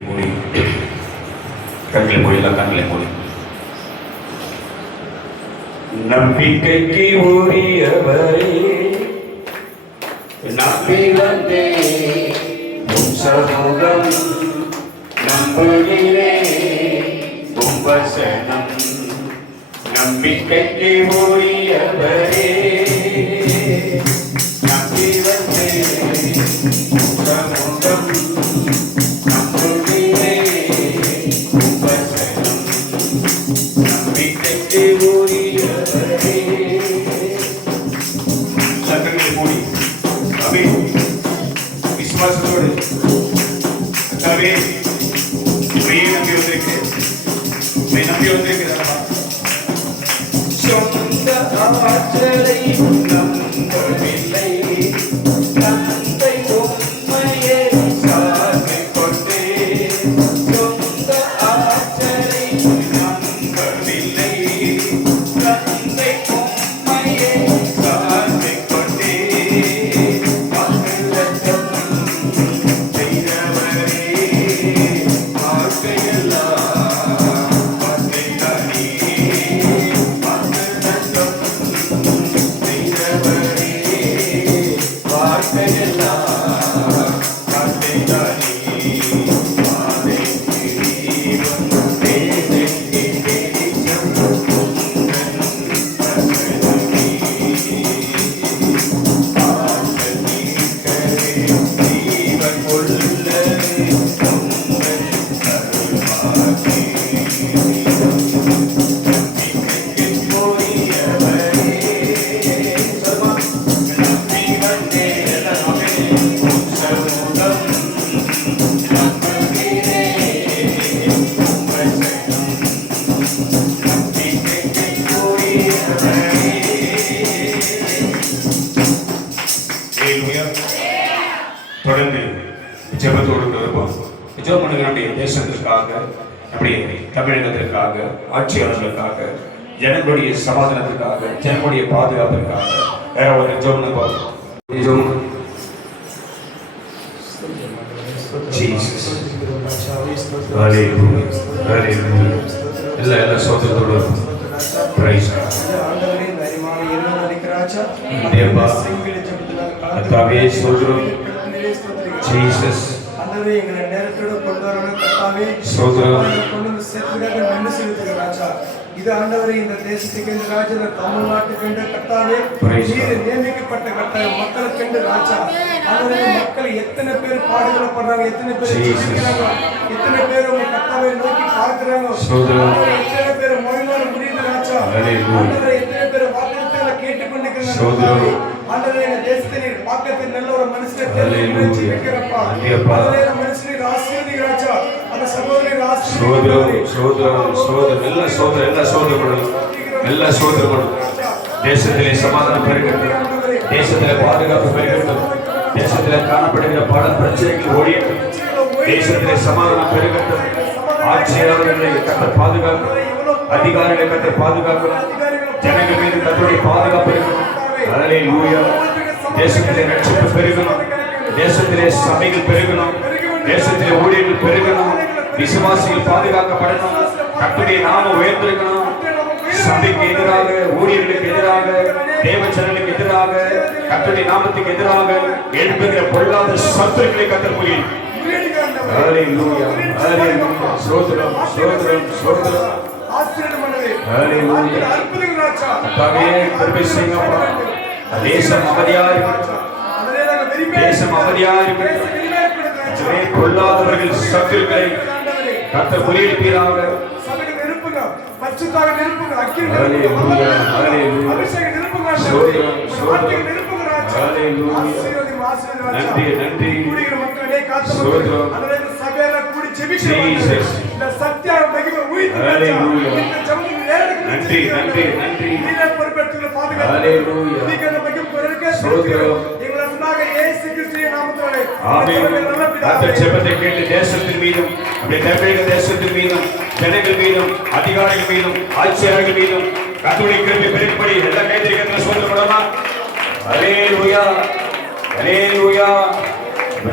மூடி கண்களை மூடிலாம் கண்களை மூடி. நம்பிக்கைக்கு உரியவரே நம்பி வந்தே உம் சமூகம் நம்புகிறே உம் வசனம். நம்பிக்கைக்கு உரியவரே நம்பி வந்தே உம் சமூகம் நம்புகிறே உம் வசனம். நம்பிக்கைக்கு உரியவரே. சத்தங்களை மூடி அவே விசுவாசத்தோடு அவே நம்பி வந்திருக்கிறதா சொந்த ஆற்றலை நம்பவில்லை தந்தை உண்மையை சார்ந்து கொண்டே. சொந்த ஆற்றலை நம்பவில்லை தந்தை உண்மையை சார்ந்து கொண்டே. வாக்குத்தத்தம் செய்தவரே வாழ்க்கையெல்லாம் வார்த்தைதானே. வாக்குத்தத்தம் செய்தவரே வாழ்க்கையெல்லாம் வார்த்தைதானே. வாதைக்கு ஜீவன் வேதனைக்கு வெளிச்சம் உந்தன் வசனமே. பாவங்கள் நீக்கவே ஜீவன் உள்ளது உந்தன் அருள்வாக்கே. நம்பிக்கைக்கு உரியவரே நம்பி வந்தே உம் சமூகம் நம்புகிறே உம் வசனம். நம்பிக்கைக்கு உரியவரே. தொடர்ந்து ஜெபத்தோடு இருப்போம். ஜெபம் பண்ணுங்க. நம்முடைய தேசத்திற்காக, நம்முடைய தமிழகத்திற்காக, ஆட்சியாளர்களுக்காக, ஜனங்களுடைய சமாதானத்திற்காக, ஜனங்களுடைய பாதுகாப்பிற்காக வேற ஒரு ஜெபம் பார்ப்போம். Jesus. Hallelujah. Hallelujah. எல்லா சோதரத்தோடு praise God. தேவா கர்த்தாவே ஸ்தோத்திரம். Jesus. ஸ்தோத்திரம். இது ஆண்டவரே இந்த தேசத்துக்கு இந்த ராஜா தமிழ்நாட்டுக்கு என்று கர்த்தாவே நியமிக்கப்பட்ட கர்த்தாவே மக்களுக்கு என்று ராஜா ஆண்டவரே மக்கள் எத்தனை பேர் பாடுபடுறாங்க, எத்தனை பேர் ஜெபிக்கிறாங்க, எத்தனை பேர் உங்க கர்த்தாவை நோக்கி பார்க்கிறாங்க, எத்தனை பேர் மொழிமாற முடியுது ராஜா ஆண்டவரே எத்தனை பேர் வாக்குத்தத்தங்களை கேட்டுக்கொண்டிருக்கிறாங்க. ஆண்டவரே இந்த தேசத்தை பார்க்கறதுக்கு நல்ல ஒரு மனுஷனை தேர்ந்தெடுத்து வைக்கிறப்பா. ஆண்டவரே இந்த மனுஷனை ஆசீர்வதி ராஜா. அந்த சகோதரி எல்லா சோதரங்களும் தேசத்திலே சமாதானம் பெருகட்டும், தேசத்திலே பாதுகாப்பு பெருகட்டும், தேசத்திலே காணப்படுகிற பல பிரச்சனைகள் ஒழியட்டும், தேசத்திலே சமாதானம் பெருகட்டும். ஆட்சியாளர்களை கட்ட பாதுகாக்கணும், அதிகாரிகளை கட்ட பாதுகாக்கணும், ஜனங்கள் மீது கத்தருடைய பாதுகாப்பு இருக்கணும். ஹல்லேலூயா. தேசத்திலே ரட்சிப்பு பெருகணும், தேசத்திலே சபைகள் பெருகணும், தேசத்திலே ஊழியர்கள் பெருகணும், விசுவாசிகள் பாதுகாக்கப்படணும், கர்த்தருடைய நாமம் உயர்ந்திருக்கணும். சபைக்கு எதிராக, ஊழியர்களுக்கு எதிராக, தேவச்சனங்களுக்கு எதிராக, கர்த்தருடைய நாமத்துக்கு எதிராக எழுப்புகிற பொல்லாத சத்துருக்களை கர்த்தர் புரியும். ஹல்லேலூயா. ஹல்லேலூயா. ஸ்தோத்திரம், ஸ்தோத்திரம், ஸ்தோத்திரம். ஹல்லேலூயா. கர்த்தாவே கிருபை செய்யுங்கப்பா. தேசம் அமைதியா இருக்கட்டும், தேசம் அமைதியா இருக்கட்டும். பொல்லாதவர்கள் சத்துருக்களை கர்த்தர் முறியடிப்பீராக. நன்றி நன்றி நன்றி நன்றி நன்றி. ஜெபத்தை கேட்டு தேசத்தின் மீதும், தமிழக தேசத்தின் மீதும், ஜனங்கள் மீதும், அதிகாரிகள் மீதும், ஆட்சியாளர்கள் மீதும் கர்த்தருடைய கிருபை பெருகும்படி எல்லா கைதிரிகள் சொல்லப்படலாம். ஹல்லேலூயா. ஹல்லேலூயா.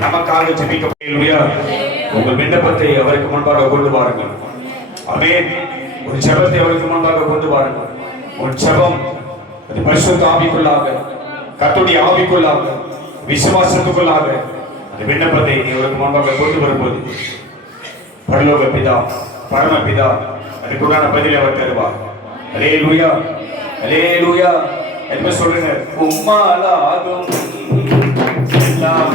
நமக்காக ஜெபிக்க. ஹல்லேலூயா. உங்கள் விண்ணப்பத்தை அவருக்கு முன்பாக கொண்டு வாருங்கள். ஆமென். ஒரு ஜெபத்தை அவருக்கு முன்பாக கொண்டு வாருங்கள். ஒரு ஜெபம் அது பரிசுத்த ஆவிக்குள்ளாக, கர்த்தருடைய ஆவிக்குள்ளாக, விசுவாசத்துக்குள்ளாக அந்த விண்ணப்பத்தை நீ அவருக்கு முன்பாக கொண்டு வரும்போது பரலோக பிதா, பரமபிதா அதுக்குண்டான பதிலை அவர் தருவார். அல்லேலூயா, அல்லேலூயா. என்ன சொல்றீங்க? உம்மாலாகும் எல்லாம்,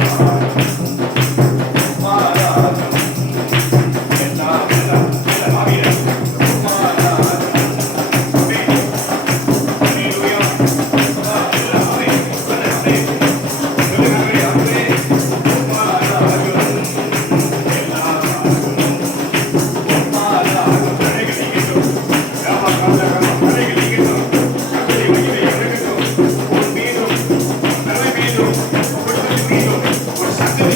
உம்மாலாகும் எல்லாம், எல்லாம், எல்லாம் ஆவீரர். உம்மாலாகும். ஆமென். அல்லேலூயா. எல்லாம் ஆமென். ஆமென். சொல்லுங்க ஆமென். உம்மாலாகும் எல்லாம், உம்மாலாகும் தடைகள் நீங்கட்டும். ராமகாந்தகம் தடைகள் நீங்கட்டும். கர்த்தருடைய மகிமை இறங்கட்டும். உன் மீதும், உன் தலைமை மீதும், உன் குடும்பத்தின் மீதும், உன் சந்ததி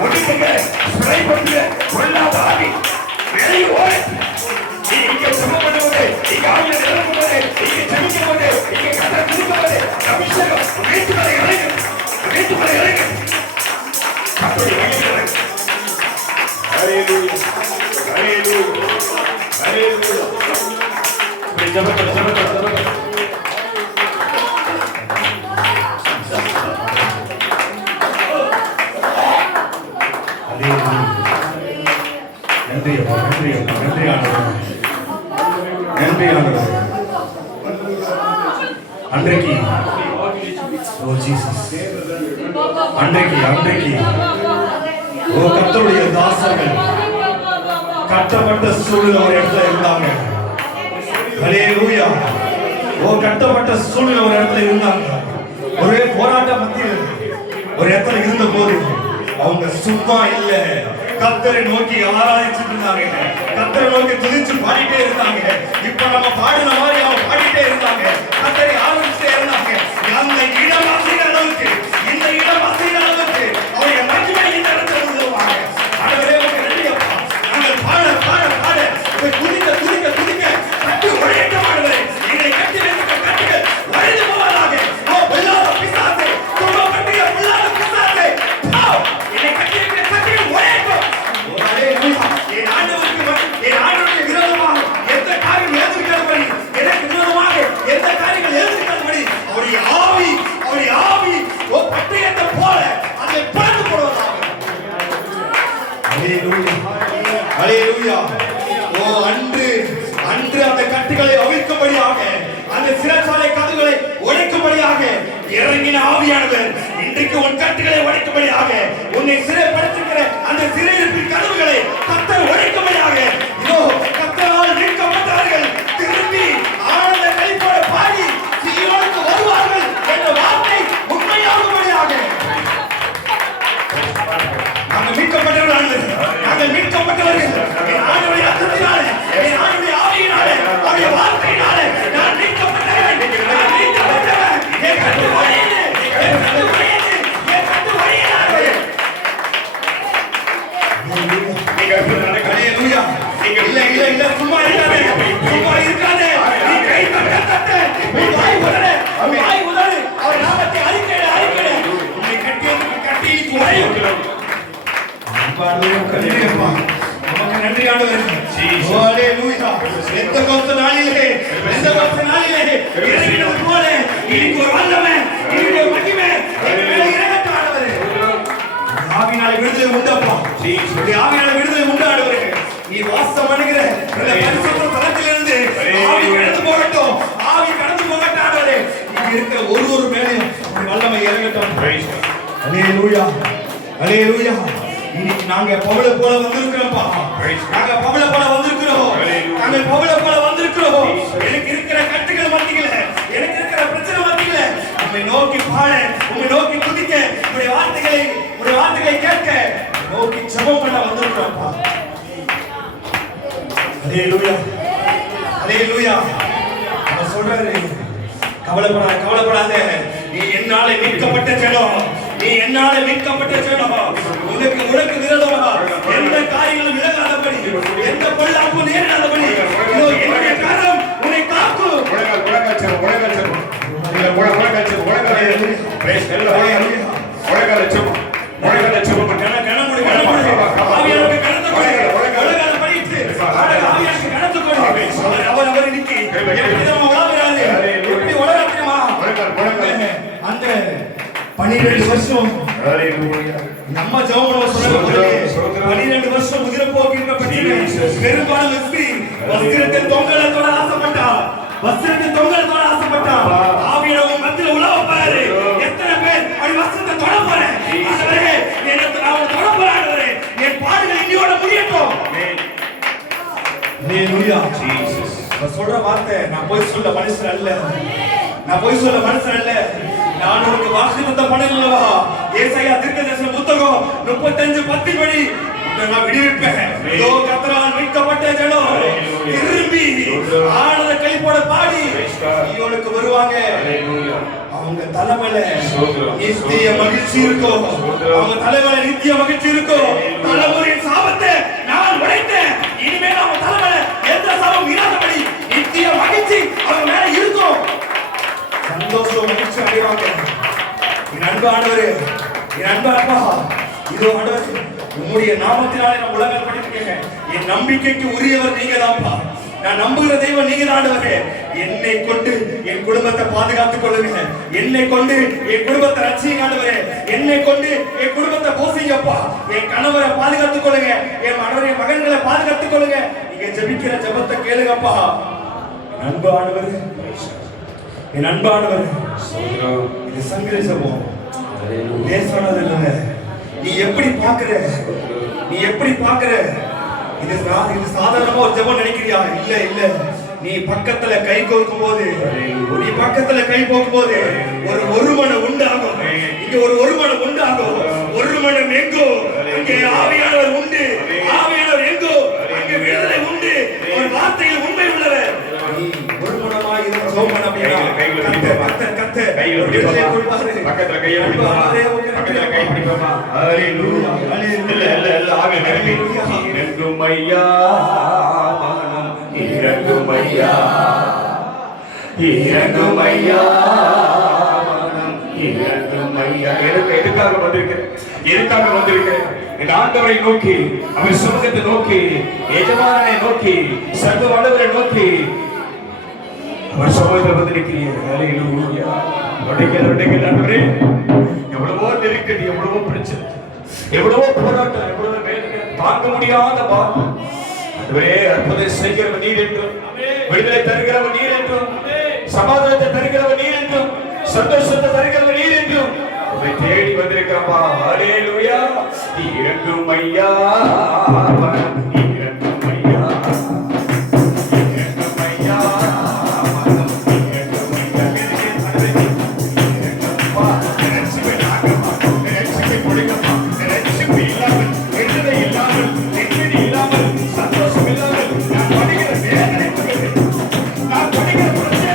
ஒடுக்குங்க, சிறை பண்ணுங்க, கொல்லாத ஆவி வெளியே ஓடு. இங்க ஜெபம் பண்ணும்போது, இங்க ஆவியை நிரப்பும்போது, இங்க ஜெபிக்கும்போது, இங்க கதை கொடுக்கும்போது, அபிஷேகம் வீட்டுக்குள்ள இறங்கு, வீட்டுக்குள்ள இறங்கு. அப்படி வாங்கிக்கிறேன். ஹல்லேலூயா, ஹல்லேலூயா, ஹல்லேலூயா. ஜெபம் ஜெபம் நன்றி அப்பா, நன்றி அப்பா, நன்றி ஆண்டவரே, நன்றி ஆண்டவரே. அன்றைக்கு ஓ ஜீசஸ், அன்றைக்கு ஓ கர்த்தருடைய தாசர்கள் கட்டப்பட்ட சூழ்நிலை ஒரு இடத்துல இருந்தாங்க. ஹல்லேலூயா. ஓ கட்டப்பட்ட சூழ்நிலை ஒரு இடத்துல இருந்தாங்க. ஒரே போராட்ட மத்தியில் ஒரு இடத்துல இருந்த போது அவங்க சும்மா இல்ல, கர்த்தரை நோக்கி ஆராதிச்சுட்டு இருந்தாங்க, கர்த்தரை நோக்கி துதிச்சு பாடிட்டே இருந்தாங்க. இப்ப நம்ம பாடின மாதிரி அவங்க பாடிட்டே இருந்தாங்க, கர்த்தரை ஆராதிச்சுட்டே இருந்தாங்க. அந்த இடம் அசைகிற அளவுக்கு, இந்த இடம் அசைகிற அளவுக்கு அவருடைய மகிமை இந்த இடத்துல உருவாங்க. ஆண்டவரே உமக்கு நன்றி அப்பா. நாங்கள் பாட பாட பாட துதிக்க துதிக்க துதிக்க கட்டி உடையட்ட ஆண்டவரே, எங்களை கட்டி வைத்த கட்டுகள் உடைந்து போவதாக. ஓ பொல்லாத பிசாசே, துன்பப்பட்டிய பொல்லாத பிசாசே, என்னை கட்டி வைத்த கட்டுகள் உடையட்டும். என் ஆண்டவருக்கு விரோதமாக எந்த காரியம் எழுதிருக்கிறபடி, எனக்கு விரோதமாக எந்த காரியங்கள் எழுதிருக்கிறபடி அவருடைய ஆவி ஒரு பட்டயத்தை போல அதை பிளந்து போடுவதாக. ஹல்லேலூயா, ஹல்லேலூயா. ஓ அன்று அந்த கட்டுகளை அவிழ்க்கும்படியாக, அந்த சிறைச்சாலை கதவுகளை உடைக்கும்படியாக இறங்கின ஆவியானவர் இன்றைக்கு உன் கட்டுகளை உடைக்கும்படியாக, உன்னை சிறைப்படுத்துகிற அந்த சிறையிருப்பின் கதவுகளை கர்த்தர் உடைக்கும்படியாக, இதோ கர்த்தரால் மீட்கப்பட்டவர்கள் திரும்பி ஆனந்த களிப்போட பாடி சீயோனுக்கு வருவார்கள் என்ற வார்த்தை உண்மையாகும்படியாக. நாங்கள் மீட்கப்பட்டவர்கள், நாங்கள் மீட்கப்பட்டவர்கள். என் ஆண்டவருடைய ரத்தத்தினாலே, என் ஆண்டவருடைய ஆவியினாலே, அவருடைய வார்த்தையினாலே நான் மீட்கப்பட்டவன், நான் மீட்கப்பட்டவன். என் கட்டு உடையது, என் கட்டு உடையது, என் கட்டு உடையது. ஹல்லேலூயா. இல்ல சும்மா இருக்காதே, சும்மா இருக்காதே. நீ கை தட்ட, நீ வாய் உதறு, அவர் நாமத்தை அறிக்கையிட. உன்னை கட்டி உடையும். நன்றி ஆண்டவரே. ஹல்லேலூயா. எந்த கோத்த நாளிலே இறங்கினது போல இன்னைக்கு ஒரு வல்லமை, இன்னைக்கு ஒரு மகிமை எங்களை இறங்கட்டும் ஆண்டவரே. ஆவியினாலே விடுதலை உண்டப்பா, ஆவியினாலே விடுதலை உண்டு ஆண்டவரே. நீ வாசம் பண்ணுகிற இந்த பரிசுத்த தலத்திலிருந்து ஆவி கடந்து போகட்டும், ஆண்டவரே. இங்க இருக்கிற ஒரு மேலையும் வல்லமை இறங்கட்டும். ஹல்லேலூயா, ஹல்லேலூயா. இன்னைக்கு நாங்க பவுல போல வந்திருக்கிறோம்ப்பா, நாங்க பவுல போல வந்திருக்கிறோம், நாங்கள் பவுல போல வந்திருக்கிறோம். எனக்கு இருக்கிற கட்டுகள் மத்தியில, எனக்கு இருக்கிற பிரச்சனை மத்தியில உம்மை நோக்கி பாட, உம்மை நோக்கி துதிக்க, உம்முடைய வார்த்தைகளை கேட்க நோக்கி ஜெபம் பண்ண வந்திருக்கிறோம்ப்பா. ஹல்லேலூயா, ஹல்லேலூயா. அவர் சொல்றாரு, கவலைப்படாத, நீ என்னால மீட்கப்பட்ட ஜனம், நீ என்னால மீட்கப்பட்ட ஜனம். உனக்கு விரோதமாக எந்த காரியங்களும் விலகாதபடி, எந்த பொல்லாப்பும் நேரிடாதபடி இதோ என்னுடைய கரம் உன்னை காக்கும். அவர் இன்னைக்கு அந்த 12 வருஷம் நம்ம ஜெபம் சொல்றது 12 வருஷம் உதிர போகின்ற பெரும்பாலும் வஸ்திரத்தின் தொங்கலத்தோட ஆசைப்பட்டா, வஸ்திரத்தின் தொங்கலத்தோட ஆசைப்பட்டா. ஆவியிடம் மத்தியில் உலக பாரு, எத்தனை பேர் அப்படி வஸ்திரத்தை தொட போறேன், அவனை தொட போறாரு. என் பாடுகள் இன்னையோட முடியட்டும். ஹல்லேலூயா. ஜீசஸ் சொல்ற வார்த்தை, நான் போய் சொல்ல மனுஷன் அல்ல, நான் உனக்கு வாக்குத்தத்தம் பண்ணலவா? ஏசாயா தீர்க்கதரிசன புத்தகம் 35:10 படி நான் விடுவிப்பேன். இதோ கர்த்தரால் மீட்கப்பட்ட ஜனம் திரும்பி ஆனந்த களிப்போட பாடி சீயோனுக்கு வருவாங்க. அவங்க அவங்க தலைமையில சோதரம். நித்திய மகிழ்ச்சி இருக்கும். சோதரம். அவங்க தலைமையில நித்திய மகிழ்ச்சி இருக்கும். தலைமுறையின் சாபத்தை நான் உடைத்தேன். இனிமேல் அவங்க தலைமையில எந்த சாபம் இராதபடி நித்திய மகிழ்ச்சி அவங்க மேல இருக்கும். சந்தோஷம் மகிழ்ச்சி அடைவாங்க. என் அன்பு ஆண்டவரே, என் அன்பு அப்பா, இதோ ஆண்டவரே, உம்முடைய நாமத்தினாலே நான் உலகம் படிக்கிறேன். என் நம்பிக்கைக்கு உரியவர் நீங்க தான்ப்பா. நான் நம்புகிற தெய்வம் நீங்க தான் ஆண்டவரே. என்னை கொண்டு என் குடும்பத்தை பாதுகாத்துக் கொள்ளுங்க. என்னை கொண்டு என் குடும்பத்தை ரட்சிங்க ஆண்டவரே. என்னை கொண்டு என் குடும்பத்தை போசிங்கப்பா. என் கணவரை பாதுகாத்துக் கொள்ளுங்க. என் மகனுடைய மகன்களை பாதுகாத்துக் கொள்ளுங்க. நீங்க ஜெபிக்கிற ஜெபத்தை கேளுங்கப்பா. என் அன்பு ஆண்டவரே, என் அன்பு ஆண்டவரே, சோதரம். இது சங்கரி ஜெபம். ஹalleluya. லேசானது இல்லைங்க. நீ எப்படி பாக்குற? நீ எப்படி பாக்குற? இது சாதாரணமா ஒரு ஜெபம் நினைக்கிறியா? இல்ல இல்ல. நீ பக்கத்துல கை கோர்க்கும் போது, நீ பக்கத்துல கை கோர்க்கும் போது ஒரு மனம் உண்டாகும். இங்க ஒரு மனம் உண்டாகும். ஒரு மனம் எங்கோ அங்கே ஆவியானவர் உண்டு. ஆவியானவர் எங்கோ அங்கே விடுதலை உண்டு. ஒரு வார்த்தையில் உண்மை உள்ளவர். நீ ஒரு மனமா இருந்து ஜெபம் அப்படினா கத்த கையில விடுதலை பிடிப்போமா? கொடுப்பாரு. பக்கத்துல கையை பிடிப்போமா? பக்கத்துல கை பிடிப்போமா? ஹalleluya. இல்ல ஆவி நிரம்பி இரண்டும் ஐயா மனம் இரண்டும் ஐயா இரண்டும் ஐயா மனம் இரண்டும் ஐயா. எதுக்காக வந்திருக்கிறேன்? என் ஆண்டவரை நோக்கி, அவர் சொர்க்கத்தை நோக்கி, எஜமானனை நோக்கி, சர்வ வல்லவரை நோக்கி அவர் சமூகத்தில் வந்திருக்கிறீர். ஹalleluya. ஆண்டவரே, எவ்வளவோ நெருக்கடி, எவ்வளவோ பிரச்சனை, எவ்வளவோ போராட்டம், எவ்வளவோ வேதனை, தாங்க முடியாத பாவம். ஆண்டவரே, அற்புதம் செய்கிறவர் நீர் என்றும், விடுதலை தருகிறவர் நீர் என்றும், சமாதானத்தை தருகிறவர் நீர் என்றும், சந்தோஷத்தை தருகிறவர் நீர் என்றும் உம்மை தேடி வந்திருக்கிறப்பா. ஹalleluya. இரண்டும் ஐயா மனம் இரண்டும் ஐயா இரண்டும் ஐயா மனம் இரண்டும் ஐயா. இரண்டும்பா ரட்சிப்பை நாகமா ரட்சிப்பை கொடுக்கமா. ரட்சிப்பு இல்லாமல், விடுதலை இல்லாமல், நெருக்கடி இல்லாமல், சந்தோஷம் இல்லாமல் நான் படுகிற வேதனை, நான் படுகிற பிரச்சனை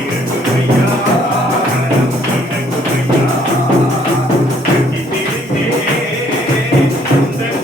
இரண்டும் ஐயா மனம் இரண்டும் ஐயா. உந்தன்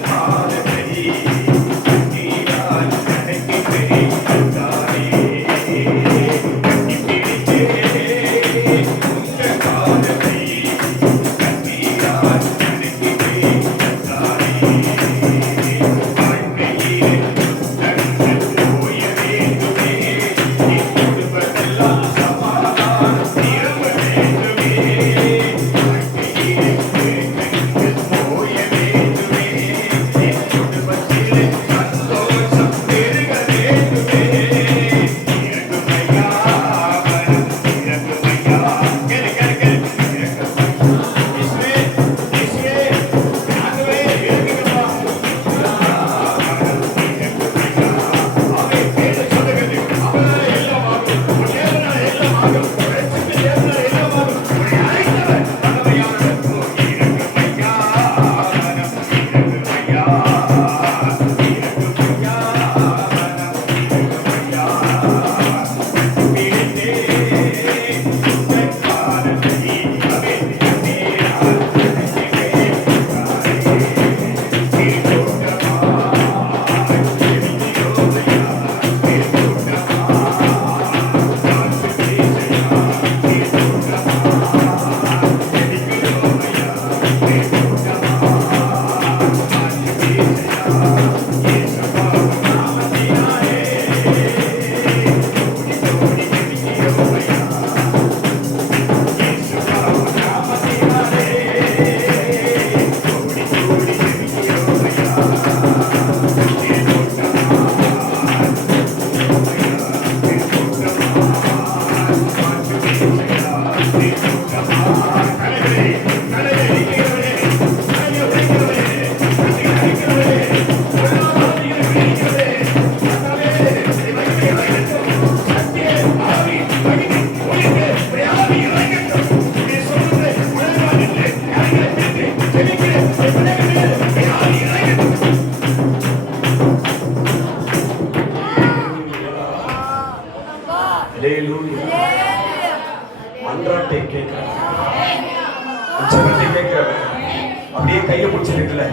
கையை பிடிச்சிருக்குல்ல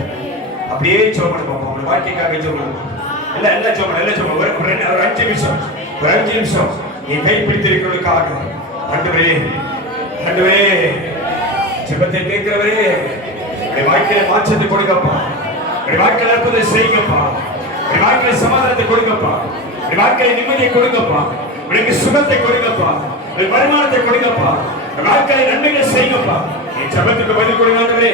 அப்படியே ஜெபம் பண்ண பார்ப்போம். உங்க வாழ்க்கைக்காக ஜெபம் பண்ணுவோம். எல்லாம் ஜெபம் ஒரு 5 நிமிஷம் ஒரு 5 நிமிஷம் நீ கை பிடித்திருக்கிறதுக்காக ஆண்டவரே ஆண்டவரே ஜெபத்தை கேட்கிறவரே உடைய வாழ்க்கையில மாற்றத்தை கொடுங்கப்பா. உடைய வாழ்க்கையில அற்புதத்தை செய்யுங்கப்பா. உடைய வாழ்க்கையில சமாதானத்தை கொடுங்கப்பா. உடைய வாழ்க்கையில நிம்மதியை கொடுங்கப்பா. உனக்கு சுகத்தை கொடுங்கப்பா. உடைய வருமானத்தை கொடுங்கப்பா. உடைய வாழ்க்கையில நன்மைகளை செய்யுங்கப்பா. நீ ஜெபத்துக்கு பதில் கொடுங்க ஆண்டவரே.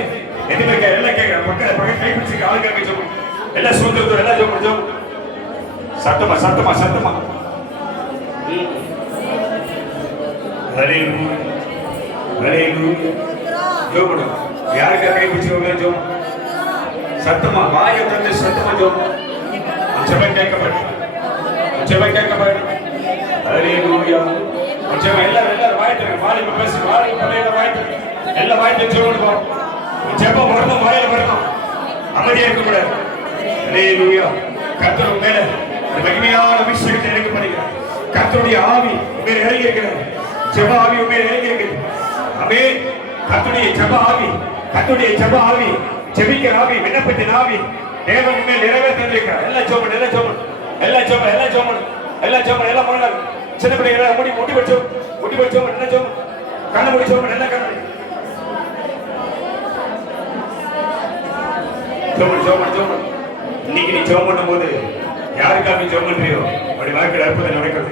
எதுவுமே எல்லாம் கேட்கிற பக்கம் கை பிடிச்சிருக்க ஆளுக்காக ஜெபம் எல்லாம் சுதந்திரம் எல்லாம் ஜெபம் சத்தமா சத்தமா சத்தமா யாருக்கா கை பிடிச்சு சத்தமா வாயை திறந்து சத்தமா ஜெபம் கேட்கப்படும். ஜெபம் கேட்கப்படும். ஹல்லேலூயா. ஜெபம் எல்லாரும் வாயிட்டு வாலிப பேசி வாலிப பழைய வாயிட்டு எல்லாம் வாயிட்டு ஜெபம் ஜெபம் வரணும் வாயில வரணும். அமைதியா இருக்க கூடாது. ஹல்லேலூயா. கர்த்தர் மேல மகிமையான அபிஷேகத்தை இறக்கி பண்ணுகிறார். கர்த்தருடைய ஆவி மேல் இறங்கி இருக்கிறார். ஜெப ஆவி மேல் இறங்கி இருக்கிறது. ஆமென். கர்த்தருடைய ஜெப ஆவி கர்த்தருடைய ஜெப ஆவி ஜெபிக்கிற ஆவி விண்ணப்பத்தின் ஆவி தேவன் மேல் நிறைவேற்றிருக்கிறார். எல்லாம் ஜெபம் எல்லாம் ஜெபம் எல்லாம் ஜெபம் எல்லாம் ஜெபம் எல்லாம் ஜெபம் எல்லாம் பண்ணலாம். சின்ன பிள்ளைகளை முடி வச்சோம் என்ன ஜெபம் கண்ணை முடிச்சோம் எல்லாம் கண்ணு ஜெபம். இன்னைக்கு நீ ஜெபம் பண்ணும்போது யாருக்காக ஜெபம் பண்றியோ அப்படி வாழ்க்கையில் அற்புதம் நடக்கிறது.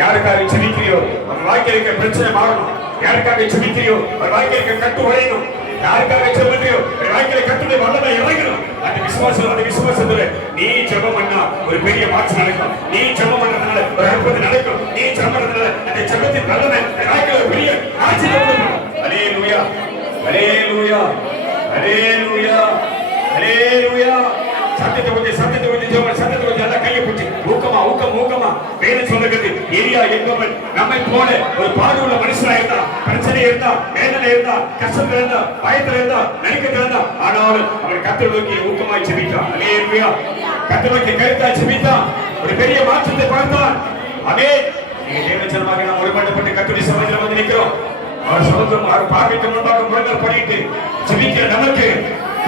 யாருக்காக ஜெபிக்கிறியோ அவன் வாழ்க்கையில் இருக்க பிரச்சனை மாறணும். யாருக்காக ஜெபிக்கிறியோ அவன் வாழ்க்கையில் இருக்க கட்டு உடையணும். யாருக்காக ஜெபம் பண்றியோ அவன் வாழ்க்கையில கட்டுடைய வல்லமை இறங்கணும். அந்த விசுவாசத்துல நீ ஜெபம் பண்ணா ஒரு பெரிய மாற்றம் நடக்கும். நீ ஜெபம் பண்றதுனால ஒரு அற்புதம் நடக்கும். நீ ஜெபம் பண்றதுனால அந்த ஜெபத்தின் வல்லமை வாழ்க்கையில ஒரு பெரிய ஆச்சரியம் நடக்கும். ஹல்லேலூயா ஹல்லேலூயா ஹல்லேலூயா ஹல்லேலூயா. சத்தத்தை கொஞ்சம் எல்லாம் கையை பிடிச்சி ஊக்கமா வேலை சொல்லுகிறது. எரியா என்பவன் நம்மை போல ஒரு பாடுள்ள மனுஷனா இருந்தா, பிரச்சனை இருந்தா, வேதனை இருந்தா, கஷ்டத்துல இருந்தா, பயத்துல இருந்தா, நெருக்கத்துல இருந்தா, ஆனாலும் அவன் கர்த்தரை நோக்கி ஊக்கமாய் ஜெபித்தான். ஹல்லேலூயா. கர்த்தரை நோக்கி கருத்தாய் ஜெபித்தான். ஒரு பெரிய மாற்றத்தை பார்த்தான். ஆமென். நீங்க தேவச்சனமாக நாம் ஒருமனப்பட்டு கர்த்தருடைய சமூகத்தில் வந்து நிற்கிறோம். அவர் சமூகம் அவர் பார்வைக்கு முன்பாக முழங்கால் படிட்டு ஜெபிக்கிற நமக்கு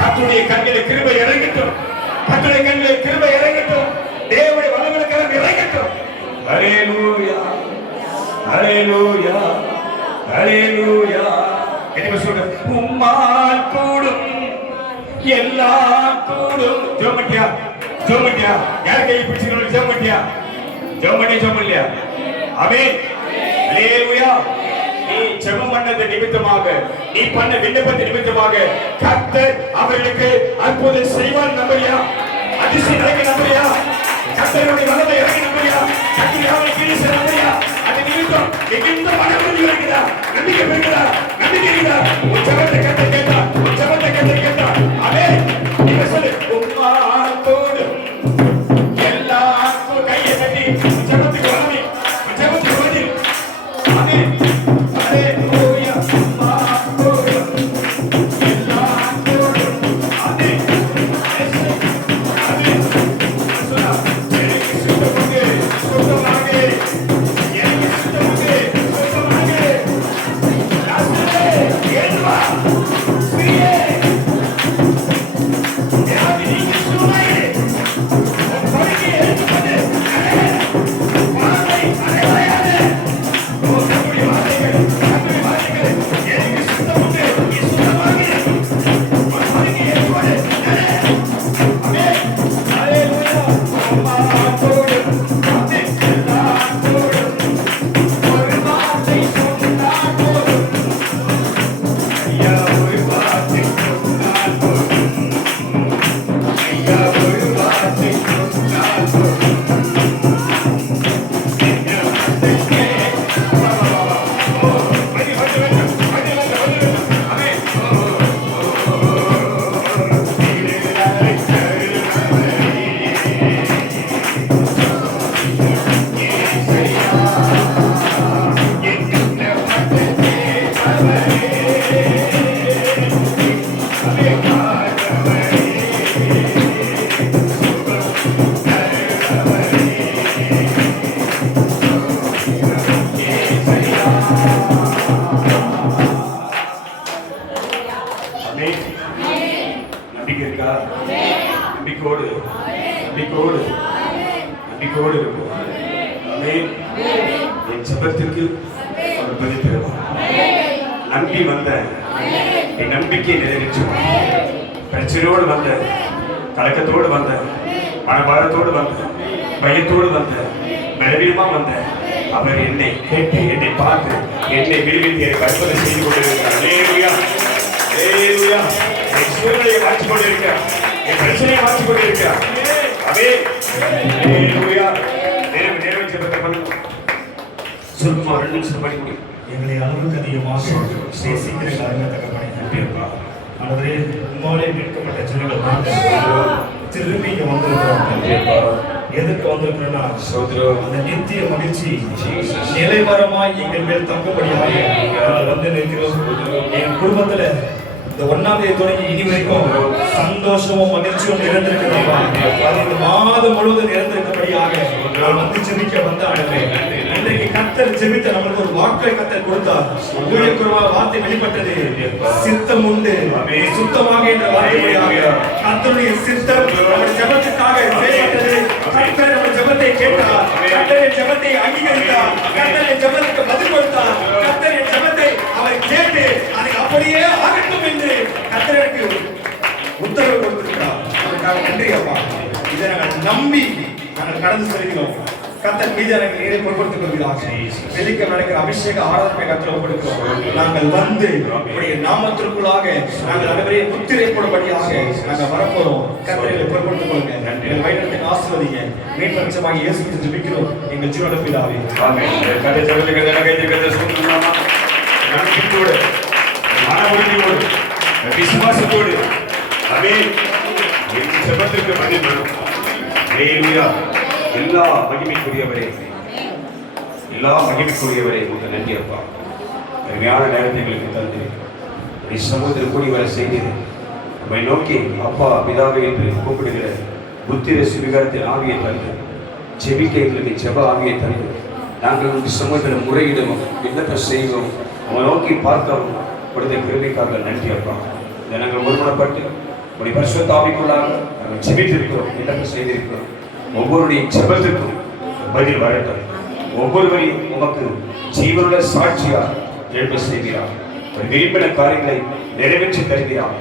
கர்த்தருடைய கண்களில் கிருபை இறங்கட்டும். கர்த்தருடைய கண்களில் கிருபை இறங்கட்டும். தேவனுடைய வல்லமையான கரம் இறங்கட்டும். ஹல்லேலூயா ஹல்லேலூயா ஹல்லேலூயா. என்ன சொல்ற உம்மால் கூடும் எல்லாம் கூடும். ஜெபமட்டியா யார் கை பிடிச்சிட்டு ஜெபமட்டியா ஜெபமட்டியா. ஆமென். ஹல்லேலூயா. நீ ஜெபம் பண்ணது நிமித்தமாக நீ பண்ண விண்ணப்பத்தின் நிமித்தமாக கர்த்தர் அவர்களுக்கு அற்புதம் செய்வார். நம்புறியா? அதிசயம் நடக்க நம்புறியா? கர்த்தருடைய வல்லமை இறங்கி நம்புறியா? கர்த்தர் யாரை கிரீச நம்புறியா? அது நிமித்தம் எங்கிருந்த மனமுடி இருக்கிறா, நம்பிக்கை பெறுகிறா, நம்பிக்கை இருக்கிறா. உன் ஜெபத்தை கர்த்தர் கேட்டார். உன் ஜெபத்தை கர்த்தர் கேட்டார். ஆமென். நீங்க சொல்லு உம்மாத்தோடு எல்லாருக்கும் கையை கட்டி ஜெபத்துக்கு வரவி ஜெபத்துக்கு வரவி. ஆமென். ஹல்லேலூயா. உம்மாத்தோடு எல்லாருக்கும் ஆமென். ஆமென். சொன்னா எனக்கு சுத்தமாக ஏதுவா பிரியே யாதி நீங்க சுமையே உன் பணிக்கு எடுத்துக்கொண்டு அரையாதே கத்துடைய வார்த்தைகள் எனக்கு சுத்தமாக உன் பணிக்கு எடுத்துக்கொண்டு ஆமென். ஹல்லேலூயா. உம்மாத்தோடு ஆமென். எல்லாத்தோடு ஒரு வார்த்தை சொன்னால் போதும். ஐயா ஒரு வார்த்தை சொன்னால் போதும். ஐயா ஒரு வார்த்தை சொன்னால் போதும். என்ன வார்த்தை நம்பிக்கை இருக்கா? நம்பிக்கையோடு நம்பிக்கையோடு நம்பிக்கையோடு இருக்கும். ஆமென். என் ஜெபத்திற்கு அவர் பதில் தருவார். நம்பி வந்த என் நம்பிக்கை நிறைவேற்றும். பிரச்சனையோடு வந்த, கலக்கத்தோடு வந்த, மனபாரத்தோடு வந்த, பயத்தோடு வந்த, பலவீனமா வந்த அவர் என்னை கேட்டு என்னை பார்த்து என்னை விடுவித்து எனக்கு அற்புதம் செய்து கொண்டிருக்கிறார். அல்லேலூயா, அல்லேலூயா. என் சூழ்நிலையை மாற்றிக் கொண்டிருக்கிறார், என் பிரச்சனையை மாற்றிக் கொண்டிருக்கிறார். ஆமென். அல்லேலூயா. நேரம் ஜெபத்தை பண்ணுங்க. சுருக்கமா 2 நிமிஷம் பண்ணி முடியும். எங்களை அளவுக்கு அதிகமாக நேசிக்கிற தகப்பனை நம்பியிருப்பா. ஆனவரே, உம்மாலே மீட்கப்பட்ட ஜனங்கள் திரும்பி இங்க வந்திருக்கிறோம். எதுக்கு வந்திருக்கிறோம்னா அந்த நித்திய மகிழ்ச்சி நிலைவரமாய் எங்கள் மேல் தங்கும்படியாக நாங்கள் வந்து நிற்கிறோம். என் குடும்பத்துல இந்த 1ஆம் தேதி தொடங்கி இனி வரைக்கும் சந்தோஷமும் மகிழ்ச்சியும் நிறைந்திருக்கிறோம். இந்த மாதம் முழுவதும் நிறைந்திருக்கபடியாக நான் வந்து ஜெபிக்க வந்த ஆண்டவரே, இன்றைக்கு கர்த்தர் ஜெபித்த நமக்கு ஒரு வாக்கை கர்த்தர் கொடுத்தார். ஊழியக்குறவா வார்த்தை வெளிப்பட்டது, சித்தம் உண்டு சுத்தமாக என்ற வார்த்தையாக கர்த்தருடைய சித்தம் நம்முடைய ஜெபத்துக்காக செயல்பட்டது. கர்த்தர் நம்ம ஜெபத்தை கேட்டார், கர்த்தர் ஜெபத்தை அங்கீகரித்தார், கர்த்தர் ஜெபத்துக்கு பதில் கொடுத்தார். கர்த்தர் ஜெபத்தை அவர் கேட்டு அதை அப்படியே ஆகட்டும் என்று கர்த்தருக்கு உத்தரவு கொடுத்திருக்கிறார். அதற்காக நன்றி அப்பா. இதை நாங்கள் நம்பி நாங்கள் கடந்து செல்கிறோம். கர்த்தர் மீது எனக்கு நீரை பொறுப்படுத்திக் கொள்கிறார். வெளிக்க நடக்கிற அபிஷேக ஆராதனை கர்த்தர் கொடுக்கிறோம். நாங்கள் வந்து உடைய நாமத்திற்குள்ளாக நாங்கள் அனைவரையும் முத்திரை போடும்படியாக நாங்கள் வரப்போறோம். கர்த்தரை பொறுப்படுத்திக் கொள்ளுங்க. எங்கள் வயிற்றுக்கு ஆசீர்வதிங்க. மீட்பட்சமாக இயேசு கிறிஸ்து ஜெபிக்கிறோம் எங்கள் ஜீவன பிதாவே. ஆமென். கர்த்தர் ஜெபத்துக்கு கர்த்தர் சொல்லுங்க. நம்பிக்கையோடு, மன உறுதியோடு, விசுவாசத்தோடு. ஆமென். என் ஜெபத்திற்கு பதில் வரும். அல்லேலூயா. எல்லா மகிமைக்குரியவரே, எல்லா மகிமைக்குரியவரே, உங்களுக்கு நன்றி அப்பா. அருமையான நேரத்தை எங்களுக்கு தந்து சமூகத்தில் கூடி வர செய்து நம்மை நோக்கி அப்பா பிதாவை என்று கூப்பிடுகிற புத்திர சுவிகாரத்தின் ஆவியை தந்து ஜெபிக்க எங்களுக்கு ஜெப ஆவியை தந்து நாங்கள் உங்களுக்கு சமூகத்தில் முறையிடவும் விண்ணப்ப செய்வோம் அவனை நோக்கி பார்க்கவும் கொடுத்த கிருபைக்காக நன்றி அப்பா. இதை நாங்கள் ஒருமனப்பட்டு உடைய பரிசுத்த ஆவிக்குள்ளாக நாங்கள் ஜெபித்திருக்கிறோம், விண்ணப்ப செய்திருக்கிறோம். ஒவ்வொருடைய ஜெபத்திற்கும் பதில் வரட்டும். ஒவ்வொருவரையும் உமக்கு ஜீவனுள்ள சாட்சியாக எழுப்ப செய்கிறார். ஒரு விரும்பின காரியங்களை நிறைவேற்றி தருகிறார்.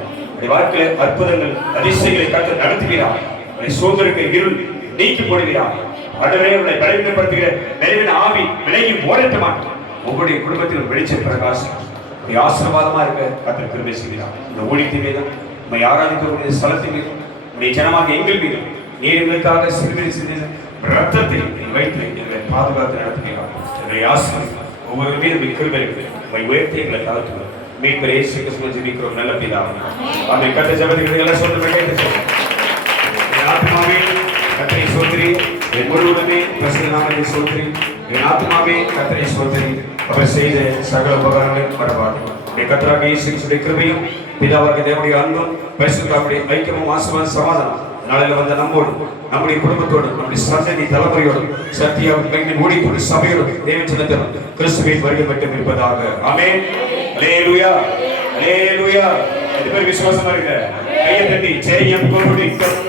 வாழ்க்கையில் அற்புதங்கள் அதிசயங்களை காத்து நடத்துகிறார். சோதருக்கு இருள் நீக்கி போடுகிறார். அடுவே உங்களை பலவீனப்படுத்துகிற நிறைவின் ஆவி விலகி ஓடட்ட மாட்டோம். உங்களுடைய குடும்பத்தில் வெளிச்ச பிரகாசம் ஆசீர்வாதமா இருக்க கர்த்தர் கிருபை செய்கிறார். இந்த ஊழியத்தின் மீதும் நம்மை ஆராதிக்கக்கூடிய ஸ்தலத்தின் மீதும் நம்முடைய ஜனமாக எங்கள் மீதும் நீர் எங்களுக்காக சிறுவரி செய்த ரத்தத்தில் வைத்து எங்களை பாதுகாத்து நடத்துகிறார். எங்களை ஆசீர்வதிக்கிறார். ஒவ்வொரு மீதும் கிருபை இருக்குது. உங்களை உயர்த்தி எங்களை தாழ்த்துவோம். மீட்பர் இயேசு கிறிஸ்துவின் ஜெபிக்கிறோம் நல்ல பிதாவே. ஆமென். கர்த்தர் ஜெபத்துக்கு எல்லாம் சொல்லுங்க. கேட்டு என் ஆத்மாவே கர்த்தரை ஸ்தோத்திரி, என் முழுவதுமே பரிசுத்த நாமத்தை ஸ்தோத்திரி. என் ஆத்மாவே கர்த்தரை ஸ்தோத்திரி, அவர் செய்த சகல உபகாரங்களையும் மறவாதே. கர்த்தராகிய இயேசு கிறிஸ்துவின் கிருபையும் பிதாவாகிய தேவனுடைய அன்பும் பரிசுத்தாவிய ஐக்கியமும் ஆசீர்வாதம் சமாதானம் நாளையில வந்த நம்மோடு நம்முடைய குடும்பத்தோடு நம்முடைய சந்ததி தலைமுறையோடு சத்திய ஊழியத்தோடு சபையோடு தேவச்சனத்தரும் கிறிஸ்துவின் வருகை மட்டும் இருப்பதாக. ஆமென். அல்லேலூயா, அல்லேலூயா. இது பேர் விசுவாசமா இருக்க கையை தட்டி ஜெயம் கொடிக்கும்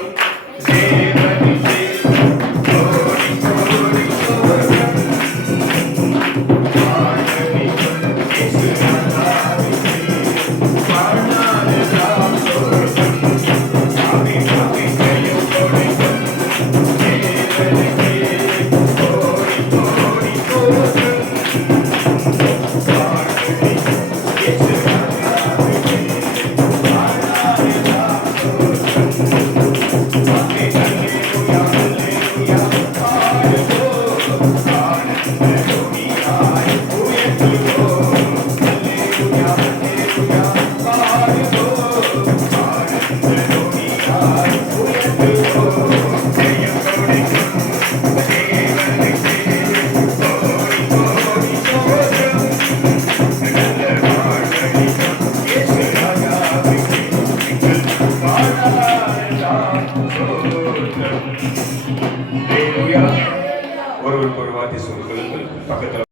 ஒருவருக்கு ஒரு வார்த்தை சொல்லுங்கள். பக்கத்தில்